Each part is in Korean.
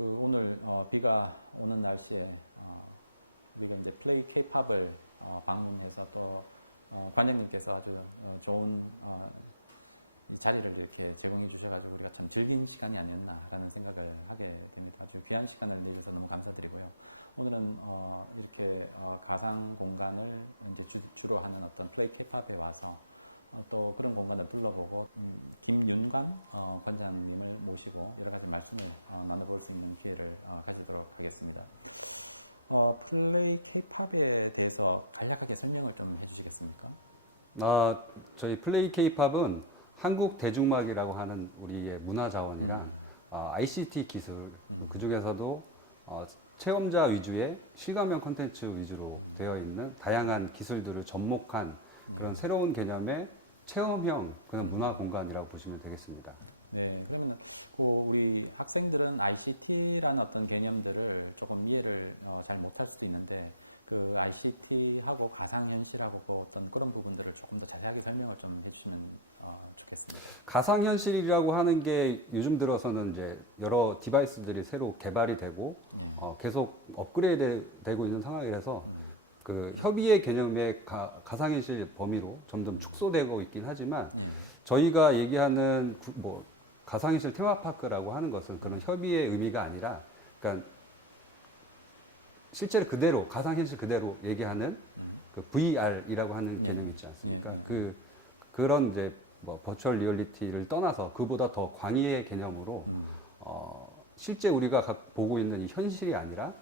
오늘 비가 오는 날씨에 우리가 이제 플레이 K-팝을 방문해서 또 관장님께서 아주 좋은 이 자리를 이렇게 제공해 주셔가지고 우리가 참 즐긴 시간이 아니었나라는 생각을 하게 됩니다. 아주 귀한 시간을 내주셔서 너무 감사드리고요. 오늘은 이렇게 가상 공간을 이제 주로 하는 어떤 플레이 K-팝에 와서 또 그런 공간을 둘러보고 김윤관 관장님을 모시고 여러 가지 말씀을 나눠볼 수 있는 기회를 가지도록 하겠습니다. 플레이 K-팝에 대해서 간략하게 설명을 좀 해주시겠습니까? 저희 플레이 K-팝은 한국 대중음악이라고 하는 우리의 문화 자원이랑 ICT 기술, 그 중에서도 체험자 위주의 실감형 콘텐츠 위주로 되어 있는 다양한 기술들을 접목한 그런 새로운 개념의 체험형 그런 문화 공간이라고 보시면 되겠습니다. 네, 그러면 우리 학생들은 ICT라는 어떤 개념들을 조금 이해를 잘 못할 수도 있는데 그 ICT하고 가상현실하고 그 어떤 그런 부분들을 조금 더 자세하게 설명을 좀 해주시면 좋겠습니다. 가상현실이라고 하는 게 요즘 들어서는 이제 여러 디바이스들이 새로 개발이 되고 계속 업그레이드 되고 있는 상황이라서 그 협의의 개념의 가상현실 범위로 점점 축소되고 있긴 하지만 저희가 얘기하는 가상현실 테마파크라고 하는 것은 그런 협의의 의미가 아니라 그러니까 실제로 그대로 가상현실 그대로 얘기하는 그 VR이라고 하는 개념이 있지 않습니까? 그런 이제 버추얼 리얼리티를 떠나서 그보다 더 광의의 개념으로 실제 우리가 보고 있는 이 현실이 아니라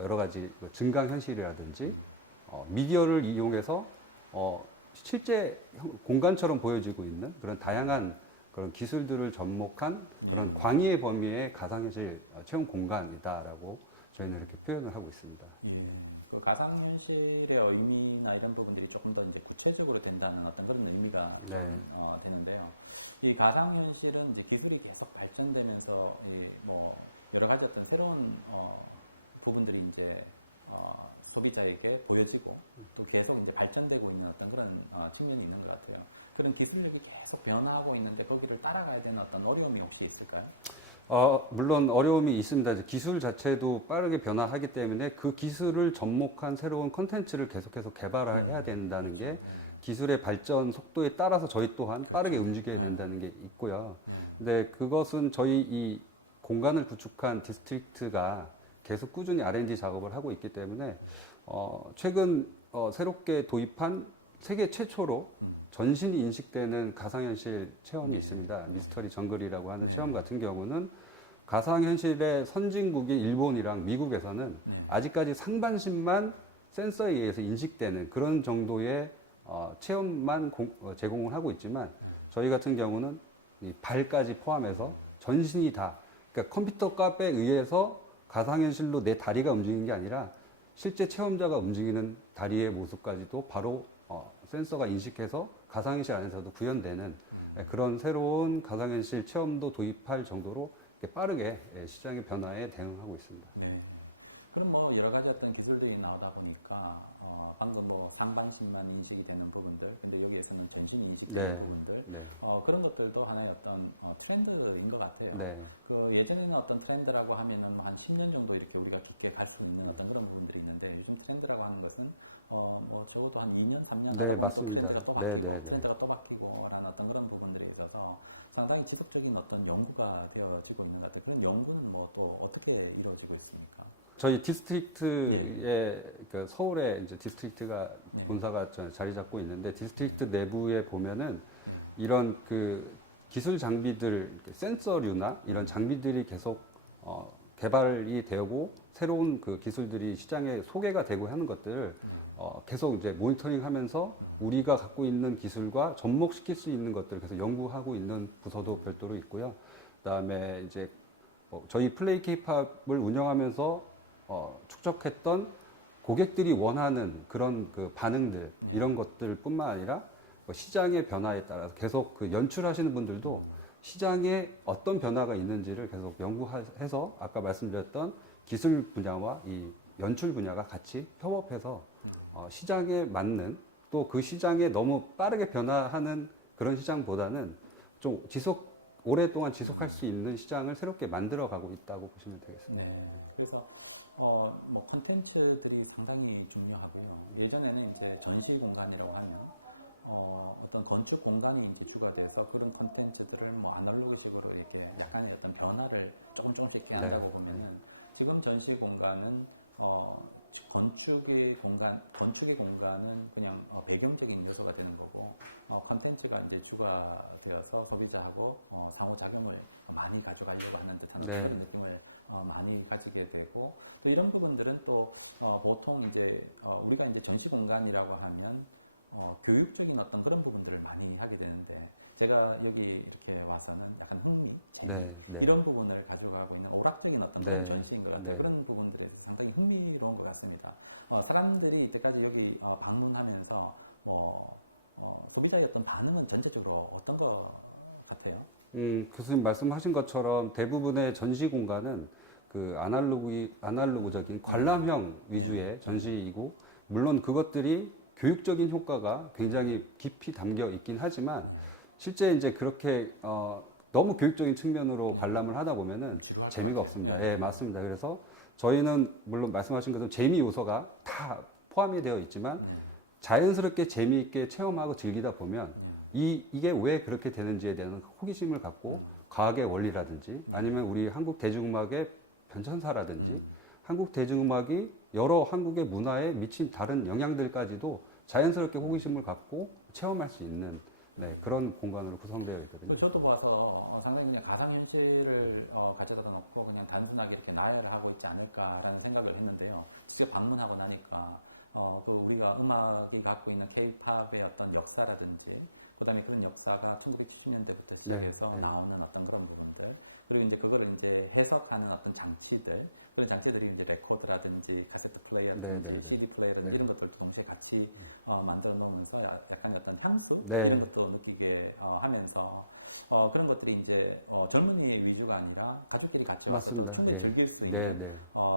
여러 가지 증강 현실이라든지 미디어를 이용해서 실제 공간처럼 보여지고 있는 그런 다양한 그런 기술들을 접목한 그런 광의의 범위의 가상현실 체험 공간이다라고 저희는 이렇게 표현을 하고 있습니다. 예, 그 가상현실의 의미나 이런 부분들이 조금 더 이제 구체적으로 된다는 어떤 그런 의미가 좀 되는데요. 이 가상현실은 이제 기술이 계속 발전되면서 여러 가지 어떤 새로운 부분들이 이제 소비자에게 보여지고 또 계속 이제 발전되고 있는 어떤 그런 측면이 있는 것 같아요. 그런 기술력이 계속 변화하고 있는데 거기를 따라가야 되는 어떤 어려움이 혹시 있을까요? 물론 어려움이 있습니다. 이제 기술 자체도 빠르게 변화하기 때문에 그 기술을 접목한 새로운 컨텐츠를 계속해서 개발해야 된다는 그렇죠. 게 기술의 발전 속도에 따라서 저희 또한 빠르게 움직여야 된다는 게 있고요. 근데 그것은 저희 이 공간을 구축한 디스트릭트가 계속 꾸준히 R&D 작업을 하고 있기 때문에 최근 새롭게 도입한 세계 최초로 전신이 인식되는 가상현실 체험이 있습니다. 미스터리 정글이라고 하는 체험 같은 경우는 가상현실의 선진국인 일본이랑 미국에서는 아직까지 상반신만 센서에 의해서 인식되는 그런 정도의 체험만 제공을 하고 있지만 저희 같은 경우는 이 발까지 포함해서 전신이 다 그러니까 컴퓨터 값에 의해서 가상현실로 내 다리가 움직이는 게 아니라 실제 체험자가 움직이는 다리의 모습까지도 바로 센서가 인식해서 가상현실 안에서도 구현되는 그런 새로운 가상현실 체험도 도입할 정도로 빠르게 시장의 변화에 대응하고 있습니다. 네. 그럼 여러 가지 어떤 기술들이 나오다 보니까 방금 상반신만 인식이 되는 부분들, 근데 여기에서는 전신이 인식되는 부분들, 그런 것들도 하나의 어떤 트렌드인 것 같아요. 그 예전에는 어떤 트렌드라고 하면은 한 10년 정도 이렇게 우리가 깊게 갈 수 있는 어떤 그런 부분들이 있는데 요즘 트렌드라고 하는 것은 적어도 한 2년, 3년 하다 보면 또 트렌드가 또 바뀌고 트렌드가 또 바뀌고라는 어떤 그런 부분들에 있어서 상당히 지속적인 어떤 연구가 되어지고 있는 것 같아요. 그런 연구는 또 어떻게 이루어지고 있습니까? 저희 디스트릭트에 그 서울에 이제 디스트릭트가 본사가 자리 잡고 있는데 디스트릭트 내부에 보면은 이런 그 기술 장비들 센서류나 이런 장비들이 계속 개발이 되고 새로운 그 기술들이 시장에 소개가 되고 하는 것들을 계속 이제 모니터링하면서 우리가 갖고 있는 기술과 접목시킬 수 있는 것들을 계속 연구하고 있는 부서도 별도로 있고요. 그다음에 이제 저희 플레이 K-팝을 운영하면서 축적했던 고객들이 원하는 그런 그 반응들 이런 것들뿐만 아니라 시장의 변화에 따라서 계속 그 연출하시는 분들도 시장에 어떤 변화가 있는지를 계속 연구해서 아까 말씀드렸던 기술 분야와 이 연출 분야가 같이 협업해서 시장에 맞는 또 그 시장에 너무 빠르게 변화하는 그런 시장보다는 좀 지속 오랫동안 지속할 수 있는 시장을 새롭게 만들어가고 있다고 보시면 되겠습니다. 네. 그래서 뭐 컨텐츠들이 상당히 중요하고요. 예전에는 이제 전시 공간이라고 하면 어떤 건축 공간이 이제 주가 돼서 그런 컨텐츠들을 뭐 아날로그식으로 이렇게 약간의 어떤 변화를 조금씩 이렇게 한다고 보면은 지금 전시 공간은 건축의 공간은 그냥 배경적인 요소가 되는 거고 컨텐츠가 이제 주가 되어서 소비자하고 상호작용을 많이 가져가려고 하는 듯한 어떤 네. 그런 느낌을 많이 가지게 되고 또 이런 부분들은 또 보통 이제 우리가 이제 전시 공간이라고 하면 교육적인 어떤 그런 부분들을 많이 하게 되는데 제가 여기 이렇게 와서는 약간 흥미, 재미 네, 네. 이런 부분을 가져가고 있는 오락적인 어떤 그런 네. 전시인 것 같아요. 네. 그런 부분들에서 상당히 흥미로운 것 같습니다. 사람들이 이때까지 여기 방문하면서 소비자의 어떤 반응은 전체적으로 어떤 것 같아요? 교수님 말씀하신 것처럼 대부분의 전시 공간은 그 아날로그적인 관람형 위주의 전시이고 물론 그것들이 교육적인 효과가 굉장히 깊이 담겨 있긴 하지만 실제 이제 그렇게 너무 교육적인 측면으로 관람을 하다 보면은 지루할 것 재미가 같아요. 없습니다. 네, 맞습니다. 그래서 저희는 물론 말씀하신 것처럼 재미 요소가 다 포함이 되어 있지만 네. 자연스럽게 재미있게 체험하고 즐기다 보면 네. 이게 왜 그렇게 되는지에 대한 호기심을 갖고 과학의 원리라든지 아니면 우리 한국 대중음악의 변천사라든지 한국 대중음악이 여러 한국의 문화에 미친 다른 영향들까지도 자연스럽게 호기심을 갖고 체험할 수 있는 그런 공간으로 구성되어 있거든요. 저도 봐서 상당히 그냥 가상현실을 가져다 놓고 그냥 단순하게 이렇게 나열을 하고 있지 않을까라는 생각을 했는데요. 직접 방문하고 나니까 그 우리가 음악이 갖고 있는 K-팝의 어떤 역사라든지 그다음에 그런 역사가 1970년대부터 시작해서 나오는 어떤 그런 부분들 그리고 이제 그거를 이제 해석하는 어떤 장치들 그런 장치들이 이제 레코드라든지 카세트 플레이어라든지 CD 플레이어라든지 이런 것들도 동시에 같이 만들어 놓으면서 약간 어떤 향수 이런 것도 느끼게 하면서 그런 것들이 이제 젊은이 위주가 아니라 가족끼리 같이 와서도 맞습니다. 충분히 즐길 수 있는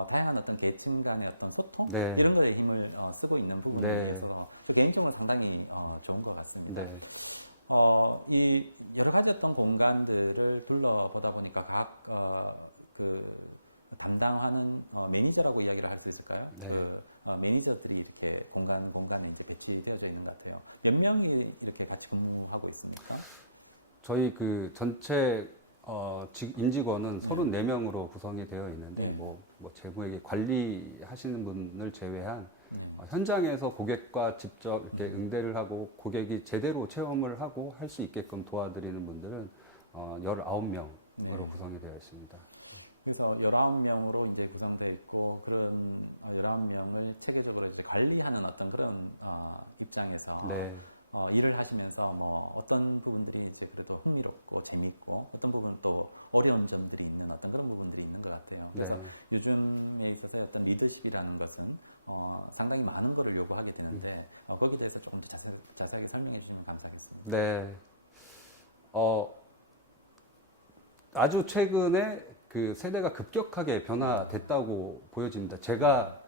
다양한 어떤 계층 간의 어떤 소통 이런 거에 힘을 쓰고 있는 부분이어서 저 개인적으로 상당히 좋은 것 같습니다. 이 여러 가지 어떤 공간들을 둘러보다 보니까 각 그 담당하는 매니저라고 이야기를 할 수 있을까요? 그 매니저들이 이렇게 공간에 이제 배치되어져 있는 것 같아요. 몇 명이 이렇게 같이 근무하고 있습니까? 저희 그 전체 임직원은 34명으로 구성이 되어 있는데 뭐 제보에게 관리하시는 분을 제외한 현장에서 고객과 직접 이렇게 응대를 하고 고객이 제대로 체험을 하고 할 수 있게끔 도와드리는 분들은 19명으로 구성이 되어 있습니다. 그래서 19명으로 이제 구성되어 있고 그런 19명을 체계적으로 이제 관리하는 어떤 그런 입장에서 일을 하시면서 뭐 어떤 부분들이 이제 그래도 흥미롭고 재미있고 어떤 부분은 또 어려운 점들이 있는 어떤 그런 부분들이 있는 것 같아요. 그래서 요즘에 있어서 어떤 리더십이라는 것은 상당히 많은 거를 요구하게 되는데 거기에 대해서 조금 더 자세하게 설명해 주시면 감사하겠습니다. 네. 아주 최근에 그 세대가 급격하게 변화됐다고 보여집니다. 제가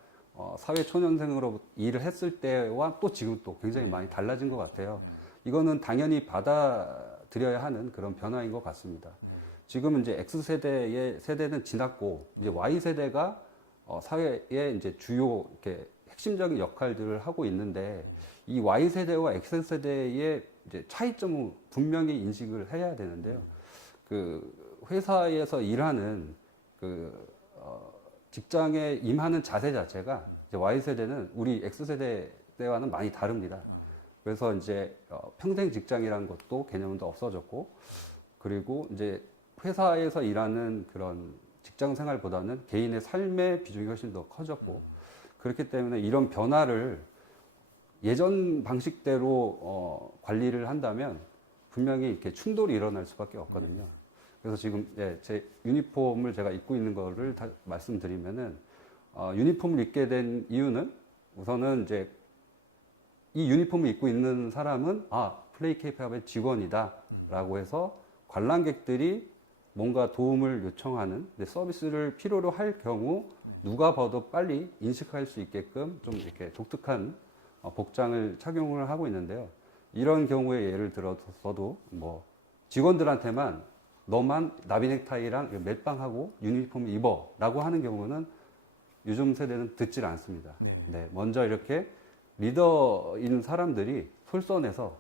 사회 초년생으로 일을 했을 때와 또 지금 또 굉장히 많이 달라진 것 같아요. 이거는 당연히 받아들여야 하는 그런 변화인 것 같습니다. 지금 이제 X세대의 세대는 지났고 이제 Y세대가 사회에 이제 주요 이렇게 핵심적인 역할들을 하고 있는데 이 Y세대와 X세대의 이제 차이점은 분명히 인식을 해야 되는데 그 회사에서 일하는 그 직장에 임하는 자세 자체가 이제 Y세대는 우리 X세대 때와는 많이 다릅니다. 그래서 이제 평생 직장이라는 것도 개념도 없어졌고 그리고 이제 회사에서 일하는 그런 직장 생활보다는 개인의 삶의 비중이 훨씬 더 커졌고 그렇기 때문에 이런 변화를 예전 방식대로 관리를 한다면 분명히 이렇게 충돌이 일어날 수밖에 없거든요. 그래서 지금 제 유니폼을 제가 입고 있는 거를 다 말씀드리면은 유니폼을 입게 된 이유는 우선은 이제 이 유니폼을 입고 있는 사람은 플레이 K-팝의 직원이다라고 해서 관람객들이 뭔가 도움을 요청하는 서비스를 필요로 할 경우 누가 봐도 빨리 인식할 수 있게끔 좀 이렇게 독특한 복장을 착용을 하고 있는데요. 이런 경우에 예를 들어서도 뭐 직원들한테만 너만 나비넥타이랑 멜빵하고 유니폼 입어라고 하는 경우는 요즘 세대는 듣질 않습니다. 네. 먼저 이렇게 리더인 사람들이 솔선해서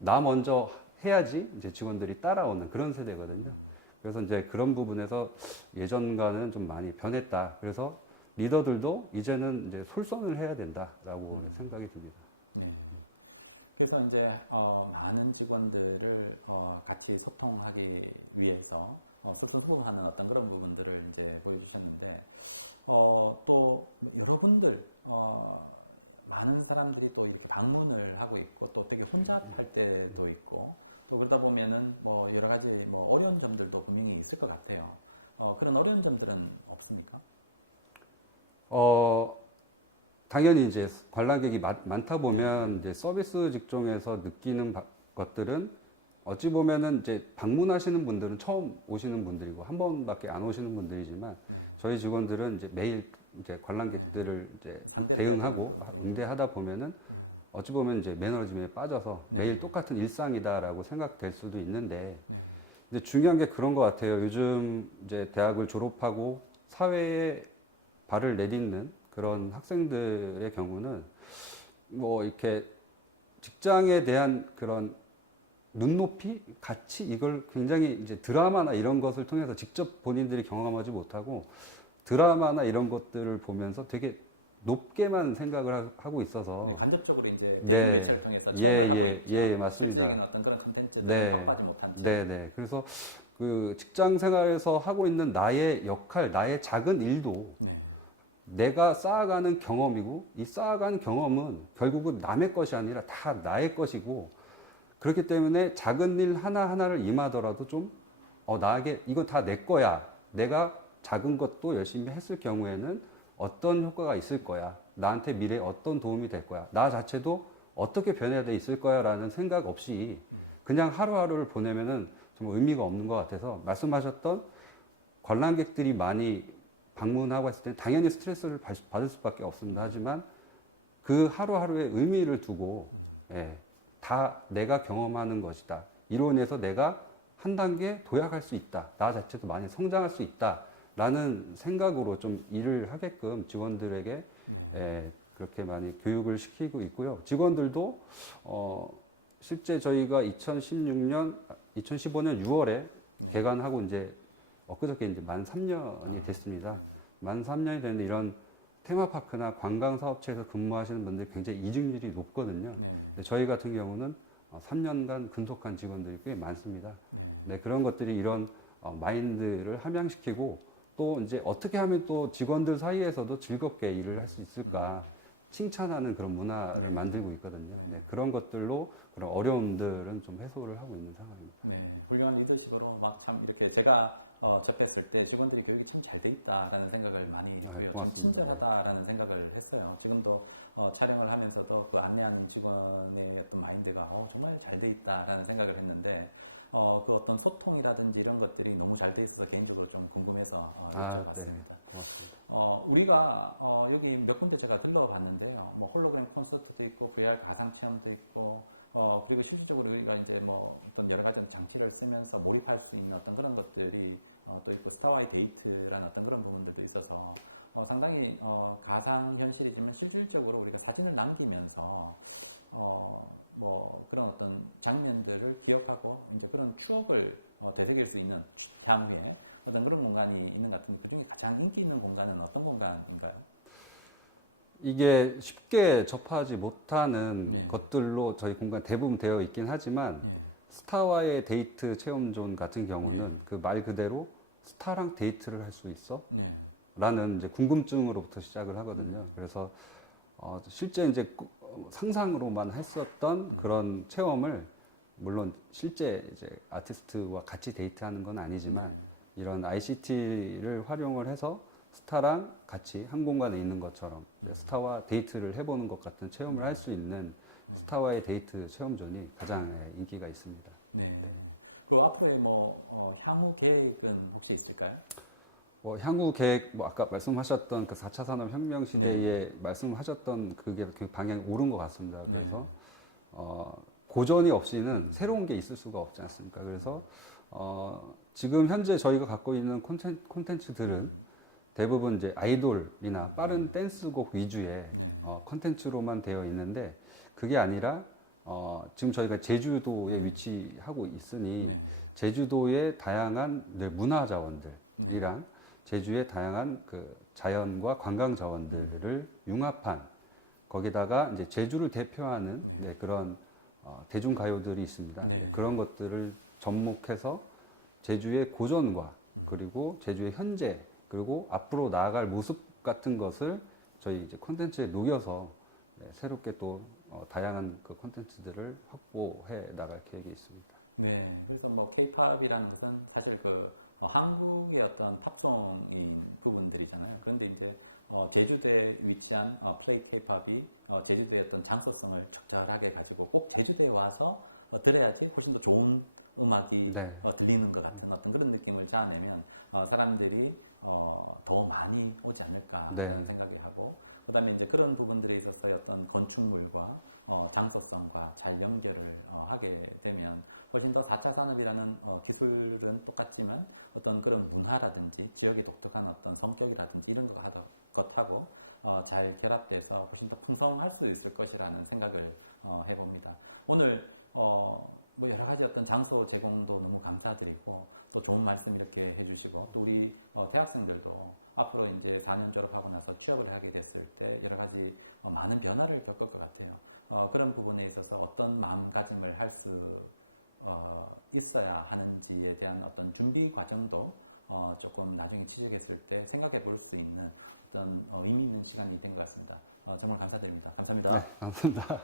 나 먼저 해야지 이제 직원들이 따라오는 그런 세대거든요. 그래서 이제 그런 부분에서 예전과는 좀 많이 변했다. 그래서 리더들도 이제는 이제 솔선을 해야 된다라고 생각이 듭니다. 네. 그래서 이제 많은 직원들을 같이 소통하기 위해서 솔선수범하는 어떤 그런 부분들을 이제 보여주셨는데 또 여러분들 많은 사람들이 또 이렇게 방문을 하고 있고 또 되게 혼잡할 때도 있고 또 그러다 보면은 뭐 여러 가지 뭐 어려운 점들도 분명히 있을 것 같아요. 그런 어려운 점들은 없습니까? 당연히 이제 관람객이 많다 보면 네. 이제 서비스 직종에서 느끼는 것들은 어찌 보면은 이제 방문하시는 분들은 처음 오시는 분들이고 한 번밖에 안 오시는 분들이지만 네. 저희 직원들은 이제 매일 이제 관람객들을 이제 상대를 해야 되는 대응하고 분들. 응대하다 보면은 네. 어찌 보면 이제 매너리즘에 빠져서 네. 매일 똑같은 일상이다라고 생각될 수도 있는데 네. 근데 중요한 게 그런 것 같아요. 요즘 이제 대학을 졸업하고 사회에 발을 내딛는 그런 학생들의 경우는 뭐 이렇게 직장에 대한 그런 눈높이, 가치 이걸 굉장히 이제 드라마나 이런 것을 통해서 직접 본인들이 경험하지 못하고 드라마나 이런 것들을 보면서 되게 높게만 생각을 하고 있어서 네, 간접적으로 이제 대중 매체를 통해서 체험을 하고 있죠. 맞습니다. 실질적인 어떤 그런 컨텐츠들은 네. 확보하지 못한 채. 네. 그래서 그 직장 생활에서 하고 있는 나의 역할, 나의 작은 일도 네. 내가 쌓아가는 경험이고 이 쌓아가는 경험은 결국은 남의 것이 아니라 다 나의 것이고 그렇기 때문에 작은 일 하나하나를 임하더라도 좀 나에게 이거 다 내 거야. 내가 작은 것도 열심히 했을 경우에는 어떤 효과가 있을 거야. 나한테 미래에 어떤 도움이 될 거야. 나 자체도 어떻게 변해야 돼 있을 거야 라는 생각 없이 그냥 하루하루를 보내면은 좀 의미가 없는 것 같아서 말씀하셨던 관람객들이 많이 방문하고 했을 때 당연히 스트레스를 받을 수밖에 없습니다. 하지만 그 하루하루의 의미를 두고 다 내가 경험하는 것이다. 이로 인해서 내가 한 단계 도약할 수 있다. 나 자체도 많이 성장할 수 있다. 라는 생각으로 좀 일을 하게끔 직원들에게 그렇게 많이 교육을 시키고 있고요. 직원들도 실제 저희가 2015년 6월에 개관하고 이제 엊그저께 이제 만 3년이 됐습니다. 만 3년이 됐는데 이런 테마파크나 관광사업체에서 근무하시는 분들이 굉장히 이직률이 높거든요. 근데 저희 같은 경우는 3년간 근속한 직원들이 꽤 많습니다. 그런 것들이 이런 마인드를 함양시키고 또 이제 어떻게 하면 또 직원들 사이에서도 즐겁게 일을 할 수 있을까 칭찬하는 그런 문화를 만들고 있거든요. 그런 것들로 그런 어려움들은 좀 해소를 하고 있는 상황입니다. 네, 훌륭한 리더십으로 막 참 이렇게 제가 접했을 때 직원들이 교육이 참 잘 돼 있다라는 생각을 많이 했고요. 참 친절하다라는 생각을 했어요. 지금도 촬영을 하면서도 그 안내하는 직원의 어떤 마인드가 정말 잘 돼 있다라는 생각을 했는데 그 어떤 소통이라든지 이런 것들이 너무 잘 돼 있어서 개인적으로 좀 궁금해서 여쭤봤습니다. 우리가 여기 몇 군데 제가 들러봤는데요. 뭐 홀로그램 콘서트도 있고 VR 가상 체험도 있고 그리고 실질적으로 우리가 이제 뭐 어떤 여러 가지 장치를 쓰면서 몰입할 수 있는 어떤 그런 것들이 또 있고 스타와의 데이트라는 어떤 그런 부분들도 있어서 상당히 가상 현실이지만 실질적으로 우리가 사진을 남기면서 뭐 그런 어떤 장면들을 기억하고 이제 그런 추억을 되새길 수 있는 향후에 어떤 그런 공간이 있는 것 같은데 그 중에 가장 인기 있는 공간은 어떤 공간인가요? 이게 쉽게 접하지 못하는 것들로 저희 공간 대부분 되어 있긴 하지만 스타와의 데이트 체험존 같은 경우는 그 말 그대로 스타랑 데이트를 할 수 있어? 라는 이제 궁금증으로부터 시작을 하거든요. 그래서 실제 이제 상상으로만 했었던 그런 체험을 물론 실제 이제 아티스트와 같이 데이트하는 건 아니지만 이런 ICT를 활용을 해서 스타랑 같이 한 공간에 있는 것처럼 스타와 데이트를 해보는 것 같은 체험을 할 수 있는 스타와의 데이트 체험존이 가장 인기가 있습니다. 네. 그 앞으로의 뭐 향후 계획은 혹시 있을까요? 향후 계획, 아까 말씀하셨던 그 4차 산업혁명 시대에 말씀하셨던 그게 그 방향이 옳은 것 같습니다. 그래서 고전이 없이는 새로운 게 있을 수가 없지 않습니까? 그래서 지금 현재 저희가 갖고 있는 콘텐츠들은 대부분 이제 아이돌이나 빠른 댄스곡 위주의 네. 콘텐츠로만 되어 있는데 그게 아니라 지금 저희가 제주도에 네. 위치하고 있으니 네. 제주도의 다양한 이제 문화 자원들이랑 제주의 다양한 그 자연과 관광 자원들을 융합한 거기다가 이제 제주를 대표하는 네. 이제 그런 대중 가요들이 있습니다. 네. 그런 것들을 접목해서 제주의 고전과 그리고 제주의 현재 그리고 앞으로 나아갈 모습 같은 것을 저희 이제 콘텐츠에 녹여서 새롭게 또 다양한 그 콘텐츠들을 확보해 나갈 계획이 있습니다. 네, 그래서 뭐 K-팝이라는 것은 사실 그 한국의 어떤 팝송인 부분들이잖아요. 그런데 이제 제주도에 위치한 플레이 K-팝이 제주도의 어떤 장소성을 적절하게 가지고 꼭 제주도에 와서 들어야지 훨씬 더 좋은 음악이 네. 들리는 것 같은 어떤 그런 느낌을 자아내면 사람들이 더 많이 오지 않을까라는 네. 생각이 하고, 그다음에 이제 그런 부분들에 있어서 어떤 건축물과 장소성과 잘 연결을 하게 되면 훨씬 더 4차 산업이라는 기술은 똑같지만 어떤 그런 문화라든지 지역의 독특한 어떤 성격이라든지 이런 것하고 잘 결합돼서 훨씬 더 풍성할 수 있을 것이라는 생각을 해봅니다. 오늘 뭐 여러 가지 어떤 장소 제공도 너무 감사드리고 또 좋은 말씀 이렇게 해주시고, 또 우리 대학생들도 앞으로 이제 4년 졸업하고 나서 취업을 하게 됐을 때 여러 가지 많은 변화를 겪을 것 같아요. 그런 부분에 있어서 어떤 마음가짐을 할 수 있어야 하는지에 대한 어떤 준비 과정도 조금 나중에 취직했을 때 생각해 볼 수 있는 어떤 의미 있는 시간이 된 것 같습니다. 정말 감사드립니다. 감사합니다. 감사합니다.